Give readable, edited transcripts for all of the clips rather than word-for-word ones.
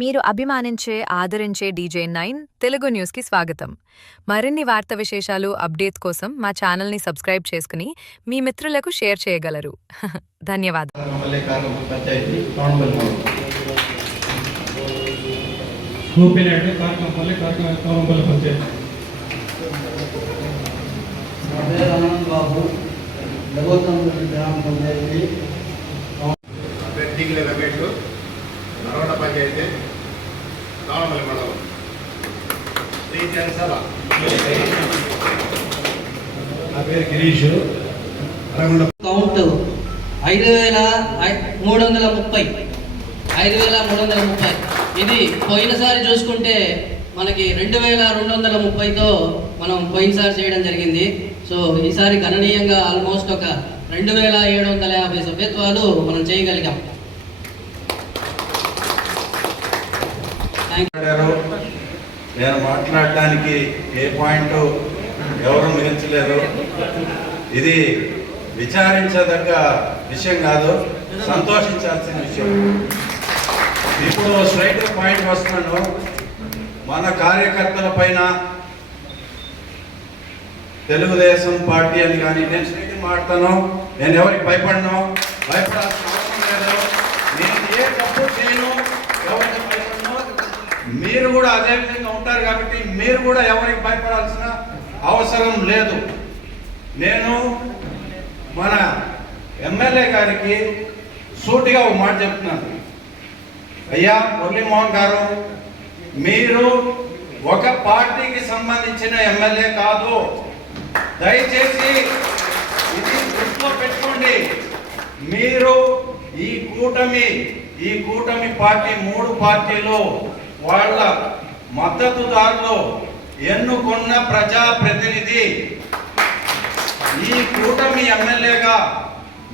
మీరు అభిమానించే ఆదరించే DJ9 తెలుగు న్యూస్కి స్వాగతం. మరిన్ని వార్త విశేషాలు అప్డేట్స్ కోసం మా ఛానల్ని సబ్స్క్రైబ్ చేసుకుని మీ మిత్రులకు షేర్ చేయగలరు. ధన్యవాదాలు. నరవడ పంచాయతీ రావణమల్లి మండలం శ్రీ జనసభ. నా పేరు గిరీష్. కౌంట్ 5330 ఇది పోయినసారి చూసుకుంటే మనకి 2230తో మనం పోయినసారి చేయడం జరిగింది. సో ఈసారి గణనీయంగా ఆల్మోస్ట్ ఒక 2750 సభ్యత్వాలు మనం చేయగలిగాం. నేను మాట్లాడటానికి ఏ పాయింట్ ఎవరు మిగల్చలేరు. ఇది విచారించదగ్గ విషయం కాదు, సంతోషించాల్సిన విషయం. ఇప్పుడు స్ట్రైట్ పాయింట్ వస్తున్నాను. మన కార్యకర్తల పైన తెలుగుదేశం పార్టీ అని కానీ నేను స్ట్రైట్ మాట్లాడతాను. నేను ఎవరికి భయపడను, భయపడాల్సిన అవసరం లేదు. నేను ఏ తప్పు చేయను, ఎవరికి భయపడను. మీరు కూడా అదే విధంగా ఉంటారు కాబట్టి మీరు కూడా ఎవరికి భయపడాల్సిన అవసరం లేదు. నేను మన ఎమ్మెల్యే గారికి సూటిగా ఒక మాట చెప్తున్నాను. అయ్యా మురళీమోహన్ గారు, మీరు ఒక పార్టీకి సంబంధించిన ఎమ్మెల్యే కాదు. దయచేసి ఇది దృష్టిలో పెట్టుకోండి. మీరు ఈ కూటమి పార్టీ 3 పార్టీలు వాళ్ళ మద్దతుదారులు ఎన్నుకున్న ప్రజాప్రతినిధి. ఈ కూటమి ఎమ్మెల్యేగా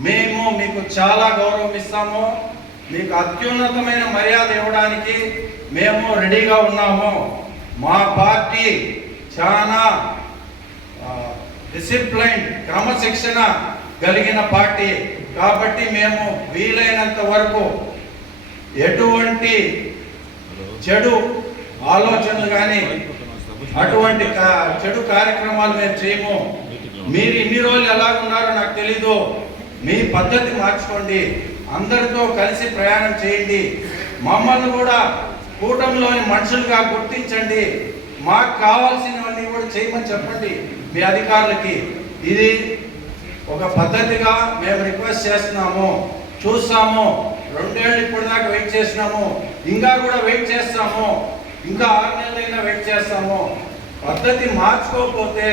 మేము మీకు చాలా గౌరవం ఇస్తాము. మీకు అత్యున్నతమైన మర్యాద ఇవ్వడానికి మేము రెడీగా ఉన్నాము. మా పార్టీ చాలా డిసిప్లైన్, క్రమశిక్షణ కలిగిన పార్టీ కాబట్టి మేము వీలైనంత వరకు ఎటువంటి చెడు ఆలోచనలు కానీ అటువంటి చెడు కార్యక్రమాలు మేము చేయము. మీరు ఇన్ని రోజులు ఎలా ఉన్నారో నాకు తెలీదు. మీ పద్ధతి మార్చుకోండి, అందరితో కలిసి ప్రయాణం చేయండి. మమ్మల్ని కూడా కూటమిలోని మనుషులుగా గుర్తించండి. మాకు కావాల్సినవన్నీ కూడా చేయమని చెప్పండి మీ అధికారులకి. ఇది ఒక పద్ధతిగా మేము రిక్వెస్ట్ చేస్తున్నాము. చూస్తాము, 2 ఏళ్ళు ఇప్పటిదాకా వెయిట్ చేసినాము, ఇంకా కూడా వెయిట్ చేస్తాము, ఇంకా 6 నెలలైనా వెయిట్ చేస్తాము. పద్ధతి మార్చుకోకపోతే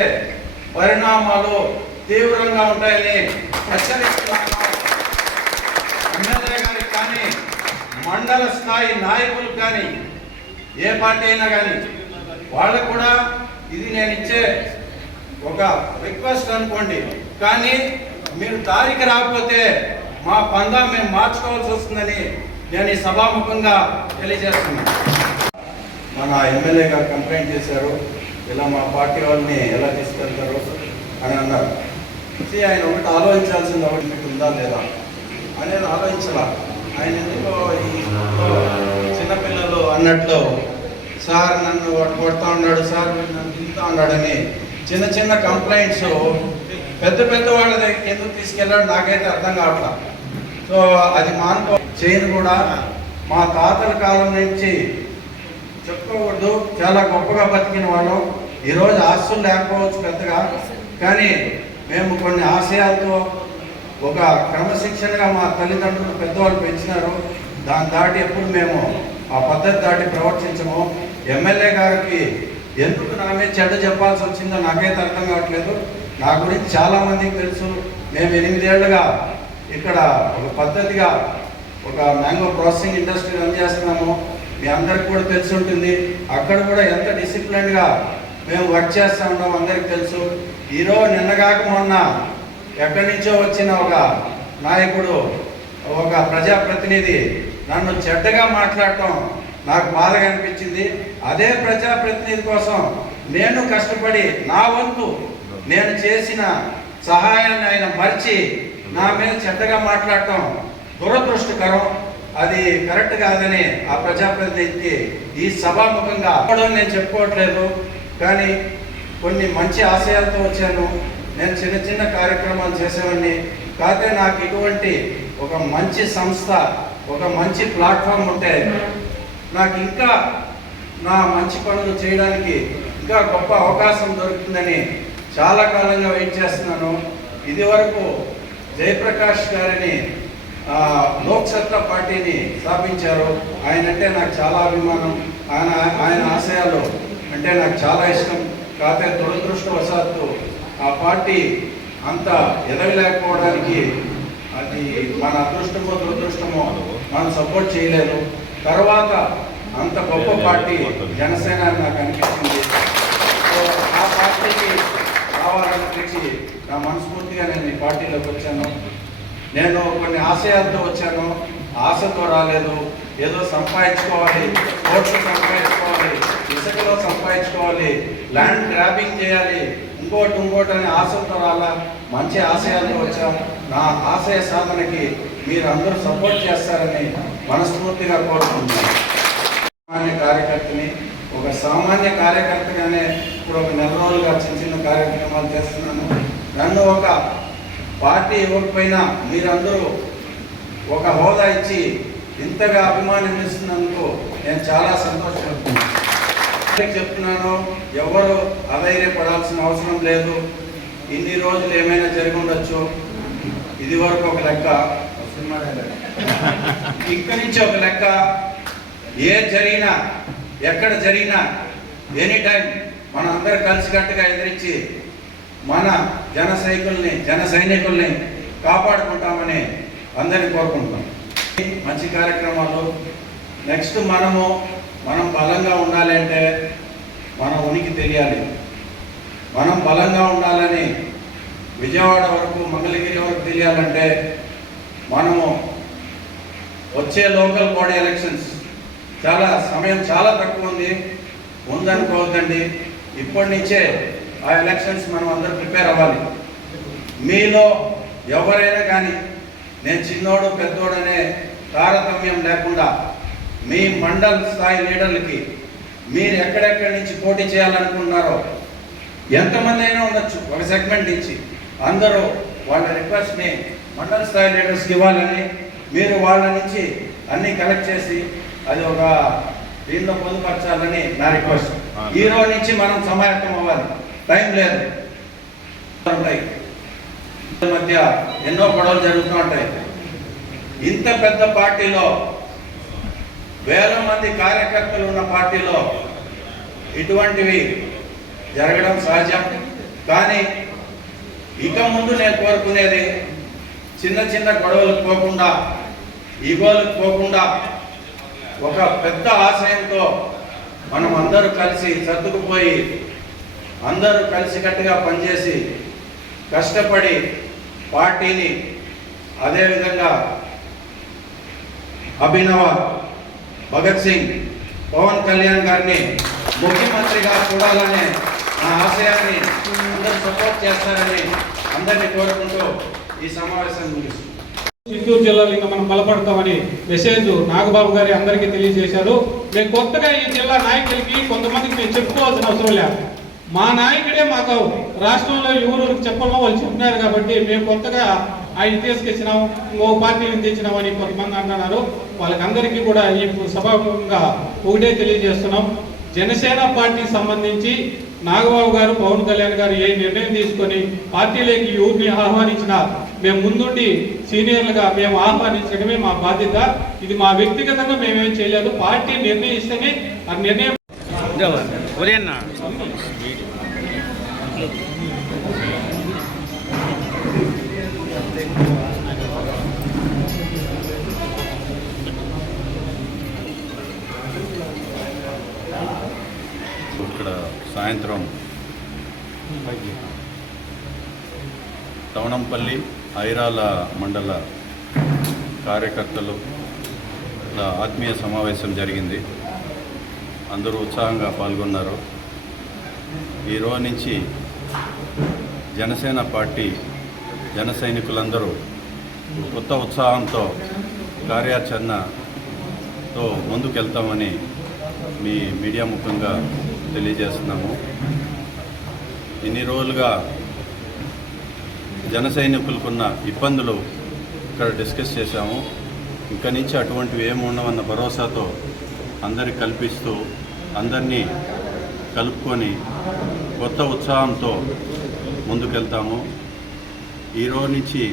పరిణామాలు తీవ్రంగా ఉంటాయని హెచ్చరిస్తున్నాము. ఎమ్మెల్యే గారికి కానీ మండల స్థాయి నాయకులకు కానీ ఏ పార్టీ అయినా కానీ వాళ్ళకు కూడా ఇది నేను ఇచ్చే ఒక రిక్వెస్ట్ అనుకోండి. కానీ మీరు దారికి రాకపోతే మా పందా మేము మార్చుకోవాల్సి వస్తుందని నేను ఈ సభాముఖంగా తెలియజేస్తున్నాను. మన ఎమ్మెల్యే గారు కంప్లైంట్ చేశారు, ఇలా మా పార్టీ వాళ్ళని ఎలా తీసుకెళ్తారు అని అన్నారు. ఆయన ఒకటి ఆలోచించాల్సింది ఒకటి మీకు ఉందా లేదా అనేది ఆలోచించాల. ఆయన ఎందుకో ఈ చిన్నపిల్లలు అన్నట్లు సార్ నన్ను వాడు కొడతా ఉన్నాడు, సార్ నన్ను తింటా ఉన్నాడని చిన్న కంప్లైంట్స్ పెద్ద వాళ్ళ దగ్గరికి ఎందుకు తీసుకెళ్ళాడు నాకైతే అర్థం కావట్లా. సో అది మానుకో. చైన్ కూడా మా తాతల కాలం నుంచి చెప్పుకోకూడదు, చాలా గొప్పగా బతికిన వాళ్ళం. ఈరోజు ఆస్తులు లేకపోవచ్చు పెద్దగా, కానీ మేము కొన్ని ఆశయాలతో ఒక క్రమశిక్షణగా మా తల్లిదండ్రులు పెద్దవాళ్ళు పెంచినారు. దాన్ని దాటి ఎప్పుడు మేము ఆ పద్ధతి దాటి ప్రవర్తించము. ఎమ్మెల్యే గారికి ఎందుకు నా మీద చెడ్డ చెప్పాల్సి వచ్చిందో నాకైతే అర్థం కావట్లేదు. నా గురించి చాలామందికి తెలుసు. మేము 8 ఏళ్ళుగా ఇక్కడ ఒక పద్ధతిగా ఒక మ్యాంగో ప్రాసెసింగ్ ఇండస్ట్రీ రన్ చేస్తున్నాము. మీ అందరికి కూడా తెలిసి ఉంటుంది. అక్కడ కూడా ఎంత డిసిప్లిన్గా మేము వర్క్ చేస్తూ ఉన్నాం అందరికి తెలుసు. ఈరోజు నిన్నగాక మొన్న ఎక్కడి నుంచో వచ్చిన ఒక నాయకుడు, ఒక ప్రజాప్రతినిధి నన్ను చెడ్డగా మాట్లాడటం నాకు బాధగా అనిపించింది. అదే ప్రజాప్రతినిధి కోసం నేను కష్టపడి నా వంతు నేను చేసిన సహాయాన్ని ఆయన మర్చి నా మీద చెడ్డగా మాట్లాడటం దురదృష్టకరం. అది కరెక్ట్ కాదని ఆ ప్రజాప్రతినిధికి ఈ సభాముఖంగా నేను చెప్పుకోవట్లేదు, కానీ కొన్ని మంచి ఆశయాలతో వచ్చాను. నేను చిన్న చిన్న కార్యక్రమాలు చేసేవాడిని. కాకపోతే నాకు ఇటువంటి ఒక మంచి సంస్థ, ఒక మంచి ప్లాట్ఫామ్ ఉంటే నాకు ఇంకా నా మంచి పనులు చేయడానికి ఇంకా గొప్ప అవకాశం దొరుకుతుందని చాలా కాలంగా వెయిట్ చేస్తున్నాను. ఇది వరకు జయప్రకాష్ గారిని లోక్సత్తా పార్టీని స్థాపించారు. ఆయన అంటే నాకు చాలా అభిమానం. ఆయన ఆశయాలు అంటే నాకు చాలా ఇష్టం. కాకపోతే దురదృష్టవశాత్తు ఆ పార్టీ అంత ఎదగలేకపోవడానికి అది మన అదృష్టమో దురదృష్టమో మనం సపోర్ట్ చేయలేదు. తర్వాత అంత గొప్ప పార్టీ జనసేన అని నాకు అనిపించింది. సో ఆ పార్టీకి రావాలని చెప్పి నా మనస్ఫూర్తిగా నేను ఈ పార్టీలోకి వచ్చాను. నేను కొన్ని ఆశయాలతో వచ్చాను, ఆశతో రాలేదు. ఏదో సంపాదించుకోవాలి, కోట్లు సంపాదించుకోవాలి, ఇసుకలో సంపాదించుకోవాలి, ల్యాండ్ గ్రాబింగ్ చేయాలి, ఇంకోటి అనే ఆశతో రాలా. మంచి ఆశయాలతో వచ్చా. నా ఆశయ సాధనకి మీరు అందరూ సపోర్ట్ చేస్తారని మనస్ఫూర్తిగా కోరుకుంటున్నాను. సామాన్య కార్యకర్తని, ఒక సామాన్య కార్యకర్తగానే ఇప్పుడు ఒక నెల రోజులుగా చిన్న చిన్న కార్యక్రమాలు చేస్తున్నాను. నన్ను ఒక పార్టీ ఇవ్వకపోయినా మీరందరూ ఒక హోదా ఇచ్చి ఇంతగా అభిమానిస్తున్నందుకు నేను చాలా సంతోషపడుతున్నాను. చెప్తున్నాను, ఎవరు అధైర్యపడాల్సిన అవసరం లేదు. ఇన్ని రోజులు ఏమైనా జరిగి ఉండొచ్చు. ఇది వరకు ఒక లెక్క, ఇక్కడి నుంచి ఒక లెక్క. ఏ జరిగినా, ఎక్కడ జరిగినా, ఎనీ టైం మన అందరు కలిసికట్టుగా ఎదిరించి మన జన సైనికుల్ని కాపాడుకుంటామని అందరినీ కోరుకుంటాం. మంచి కార్యక్రమాలు. నెక్స్ట్ మనం బలంగా ఉండాలి అంటే మన ఉనికి తెలియాలి. మనం బలంగా ఉండాలని విజయవాడ వరకు, మంగళగిరి వరకు తెలియాలంటే మనము వచ్చే లోకల్ బాడీ ఎలక్షన్స్ సమయం చాలా తక్కువ ఉందనుకోవద్దండి. ఇప్పటి నుంచే ఆ ఎలక్షన్స్ మనం అందరూ ప్రిపేర్ అవ్వాలి. మీలో ఎవరైనా కానీ నేను చిన్నోడు పెద్దోడు అనే తారతమ్యం లేకుండా మీ మండల స్థాయి లీడర్లకి మీరు ఎక్కడెక్కడి నుంచి పోటీ చేయాలనుకుంటున్నారో ఎంతమంది అయినా ఉండొచ్చు, ఒక సెగ్మెంట్ నుంచి అందరూ వాళ్ళ రిక్వెస్ట్ని మండల స్థాయి లీడర్స్కి ఇవ్వాలని, మీరు వాళ్ళ నుంచి అన్నీ కలెక్ట్ చేసి అది ఒక దీంట్లో పొందుపరచాలని నా రిక్వెస్ట్. ఈ రోజు నుంచి మనం సమాయత్తం అవ్వాలి, టైం లేదు. ఉంటాయి మధ్య ఎన్నో గొడవలు జరుగుతూ ఉంటాయి. ఇంత పెద్ద పార్టీలో, వేల మంది కార్యకర్తలు ఉన్న పార్టీలో ఇటువంటివి జరగడం సహజం. కానీ ఇక ముందు నేను కోరుకునేది చిన్న చిన్న గొడవలకు పోకుండా, ఈగోలకు పోకుండా ఒక పెద్ద ఆశయంతో మనం అందరూ కలిసి సర్దుకుపోయి అందరూ కలిసికట్టుగా పనిచేసి కష్టపడి పార్టీని, అదేవిధంగా అభినవ భగత్ సింగ్, పవన్ కళ్యాణ్ గారిని ముఖ్యమంత్రిగా చూడాలనే నా ఆశయాన్ని అందరూ సపోర్ట్ చేస్తారని అందరినీ కోరుకుంటూ ఈ సమావేశం ముగిస్తుంది. చిత్తూరు జిల్లాలో ఇంకా మనం బలపడతామని మెసేజ్ నాగబాబు గారి అందరికీ తెలియజేశారు. మేము కొత్తగా ఈ జిల్లా నాయకులకి కొంతమందికి మేము చెప్పుకోవాల్సిన అవసరం లేదు. మా నాయకుడే మాకు రాష్ట్రంలో ఎవరికి చెప్పాలో వాళ్ళు చెప్తున్నారు కాబట్టి మేము కొత్తగా ఆయన తీసుకొచ్చినాం, ఇంకో పార్టీని తెచ్చినామని కొంతమంది అంటున్నారు. వాళ్ళకందరికీ కూడా ఈ సభాముఖంగా ఒకటే తెలియజేస్తున్నాం. జనసేన పార్టీకి సంబంధించి నాగబాబు గారు, పవన్ కళ్యాణ్ గారు ఏ నిర్ణయం తీసుకొని పార్టీలోకి ఎవరిని ఆహ్వానించినా మేము ముందుండి సీనియర్లుగా మేము ఆహ్వానించడమే మా బాధ్యత. ఇది మా వ్యక్తిగతంగా మేమేం చేయలేదు. పార్టీ నిర్ణయిస్తేనే ఆ నిర్ణయం. ఇక్కడ సాయంత్రం తవణంపల్లి ఐరాల మండల కార్యకర్తలు ఆత్మీయ సమావేశం జరిగింది. అందరూ ఉత్సాహంగా పాల్గొన్నారు. ఈ రోజు నుంచి జనసేన పార్టీ జన సైనికులందరూ కొత్త ఉత్సాహంతో కార్యాచరణ తో ముందుకెళ్తామని మీ మీడియా ముఖంగా తెలియజేస్తున్నాము. ఇన్ని రోజులుగా జన సైనికులకున్న ఇబ్బందులు ఇక్కడ డిస్కస్ చేశాము. ఇక నుంచి అటువంటివి ఏమి ఉండవన్న భరోసాతో అందరికి కల్పిస్తూ అందరినీ కలుపుకొని కొత్త ఉత్సాహంతో ముందుకెళ్తాము. ఈరోజు నుంచి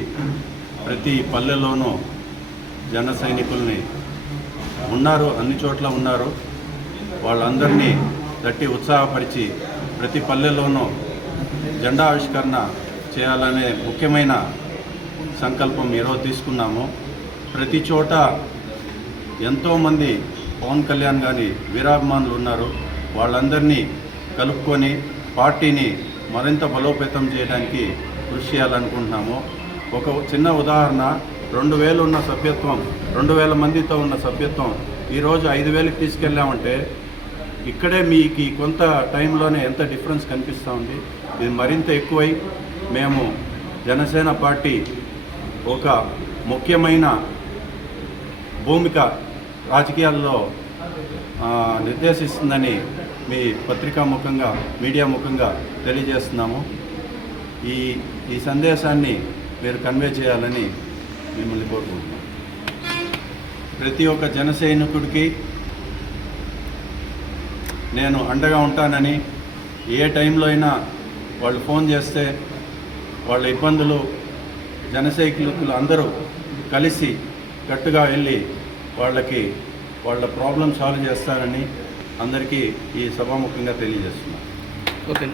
ప్రతి పల్లెల్లోనూ జన సైనికుల్ని ఉన్నారు, అన్ని చోట్ల ఉన్నారు. వాళ్ళందరినీ తట్టి ఉత్సాహపరిచి ప్రతి పల్లెల్లోనూ జెండా ఆవిష్కరణ చేయాలనే ముఖ్యమైన సంకల్పం ఈరోజు తీసుకున్నాము. ప్రతి చోట ఎంతోమంది పవన్ కళ్యాణ్ గారి వీరాభిమానులు ఉన్నారు. వాళ్ళందరినీ కలుపుకొని పార్టీని మరింత బలోపేతం చేయడానికి కృషి చేయాలనుకుంటున్నాము. ఒక చిన్న ఉదాహరణ, 2000 ఉన్న సభ్యత్వం, 2000 మందితో ఉన్న సభ్యత్వం ఈరోజు 5000కి తీసుకెళ్ళామంటే ఇక్కడే మీకు కొంత టైంలోనే ఎంత డిఫరెన్స్ కనిపిస్తూ ఉంది. ఇది మరింత ఎక్కువై మేము జనసేన పార్టీ ఒక ముఖ్యమైన భూమిక రాజకీయాల్లో నిర్దేశిస్తుందని మీ పత్రికా ముఖంగా మీడియా ముఖంగా తెలియజేస్తున్నాము. ఈ సందేశాన్ని మీరు కన్వే చేయాలని మిమ్మల్ని కోరుకుంటున్నాం. ప్రతి ఒక్క జన సైనికుడికి నేను అండగా ఉంటానని, ఏ టైంలో అయినా వాళ్ళు ఫోన్ చేస్తే వాళ్ళ ఇబ్బందులు జన సైనికులు అందరూ కలిసి గట్టుగా వెళ్ళి వాళ్ళ ప్రాబ్లం సాల్వ్ చేస్తారని అందరికీ ఈ సభాముఖంగా తెలియజేస్తున్నాను. ఓకే.